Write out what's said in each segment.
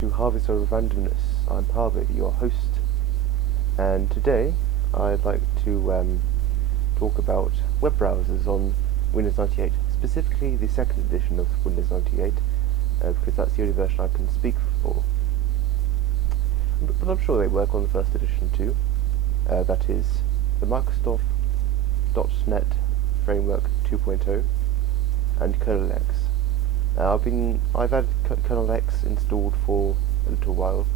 To Harvest of Randomness. I'm Harvey, your host, and today I'd like to talk about web browsers on Windows 98, specifically the second edition of Windows 98, because that's the only version I can speak for. But I'm sure they work on the first edition too. That is the Microsoft.NET Framework 2.0 and Kernel X. I've had Kernel X installed for a little while,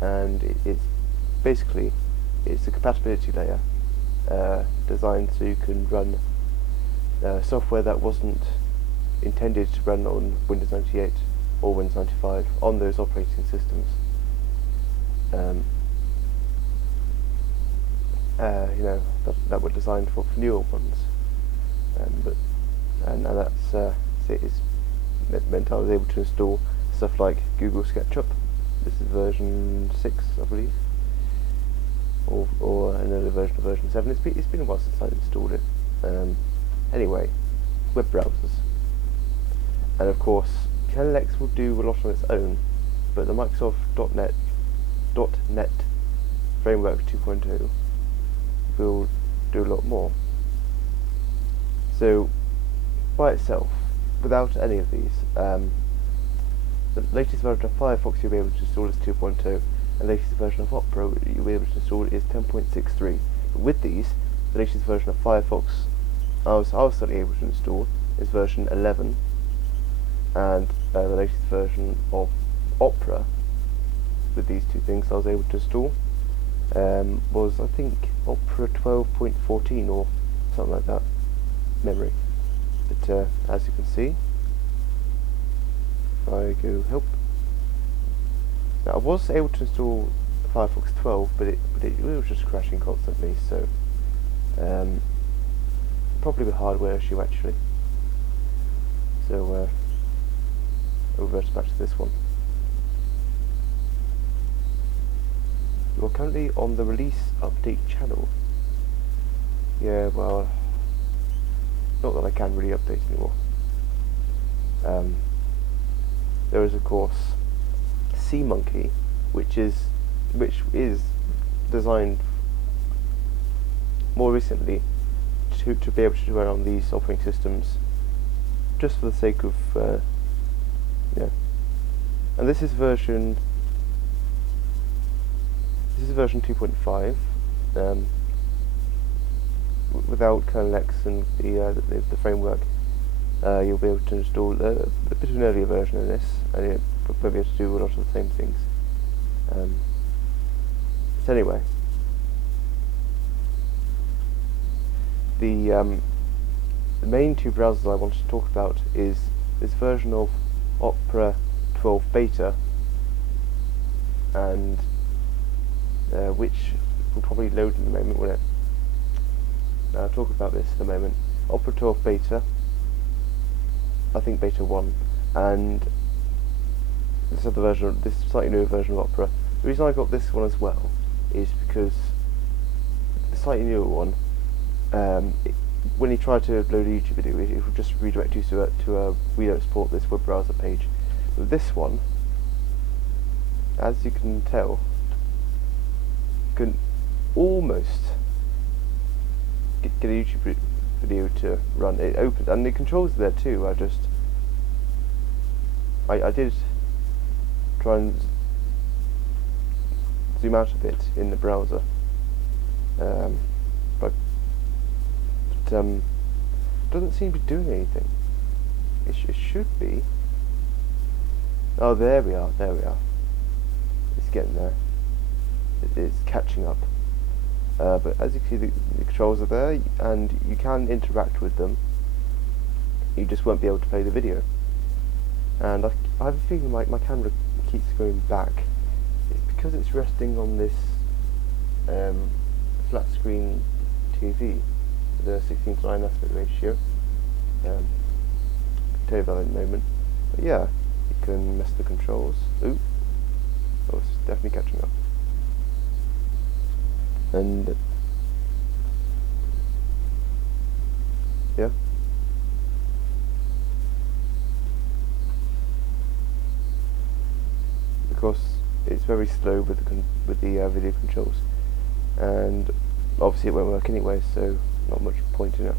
and it's a compatibility layer designed so you can run software that wasn't intended to run on Windows 98 or Windows 95 on those operating systems. That were designed for newer ones, and that's it's meant I was able to install stuff like Google SketchUp. This is version 6, I believe, or another version of version 7. It's been a while since I installed it. Anyway, web browsers, and of course Kernel X will do a lot on its own, but the Microsoft.NET Framework 2.0 will do a lot more. So by itself, without any of these, the latest version of Firefox you'll be able to install is 2.0, and the latest version of Opera you'll be able to install is 10.63. But with these, the latest version of Firefox I was certainly able to install is version 11, and the latest version of Opera with these two things I was able to install was, I think, Opera 12.14 or something like that, memory. But as you can see, if I go help, now I was able to install Firefox 12, but it was just crashing constantly, so probably a hardware issue actually. So I'll revert back to this one. You're currently on the release update channel. Yeah, well, not that I can really update anymore. There is of course SeaMonkey, which is designed more recently to be able to run on these operating systems, just for the sake of And this is version 2.5. Without Kernel X and the framework, you'll be able to install a bit of an earlier version of this, and you'll be able to do a lot of the same things. But anyway, the main two browsers I want to talk about is this version of Opera 12 Beta, and which will probably load in a moment, won't it? I'll talk about this in a moment. Opera 12 Beta, I think Beta 1, and this slightly newer version of Opera. The reason I got this one as well is because the slightly newer one, when you try to upload a YouTube video, it will just redirect you to a we don't support this web browser page. With this one, as you can tell, you can almost get a YouTube video to run. It opens, and the controls are there too. I did try and zoom out a bit in the browser, but doesn't seem to be doing anything. It should be. Oh, there we are. It's getting there. It's catching up. But as you can see, the controls are there, and you can interact with them. You just won't be able to play the video. And I have a feeling my camera keeps going back. It's because it's resting on this flat screen TV with a 16:9 aspect ratio. I'll tell you about that in a moment. But yeah, you can mess with the controls. Ooh, oh, it's definitely catching up. And yeah, because it's very slow with the video controls, and obviously it won't work anyway, so not much point in it.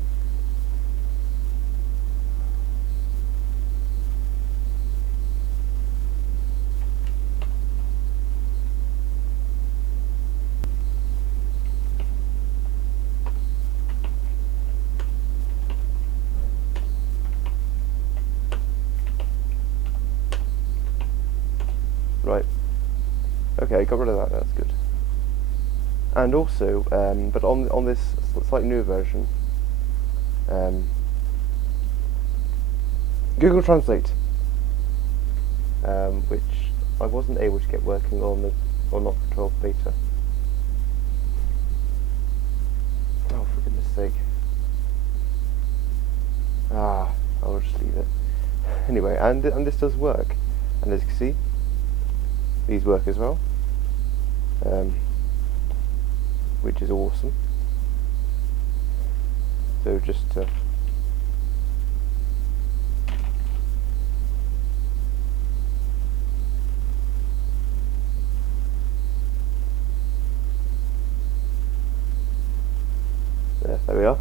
Right. Okay, got rid of that. That's good. And also, but on this slightly newer version, Google Translate, which I wasn't able to get working on not the 12 beta. Oh, for goodness sake! I'll just leave it. Anyway, and this does work, and as you can see, these work as well, which is awesome. So just there we are.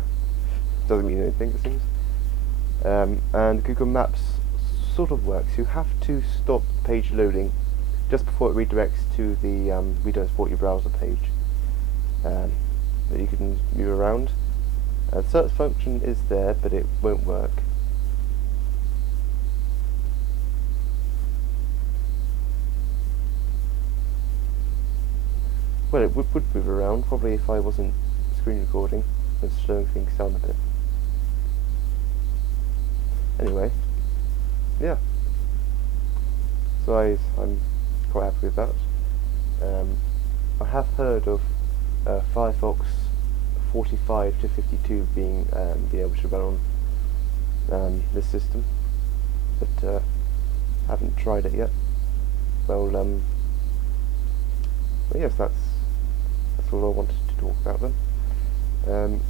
Doesn't mean anything, it seems. And Google Maps sort of works. You have to stop page loading just before it redirects to the we don't support your browser page that you can move around. The search function is there, but it won't work. Well, it would move around, probably if I wasn't screen recording and slowing things down a bit. Anyway, yeah. So I'm quite happy with that. I have heard of Firefox 45 to 52 being able to run on this system, but haven't tried it yet. Well, yes, that's all I wanted to talk about then.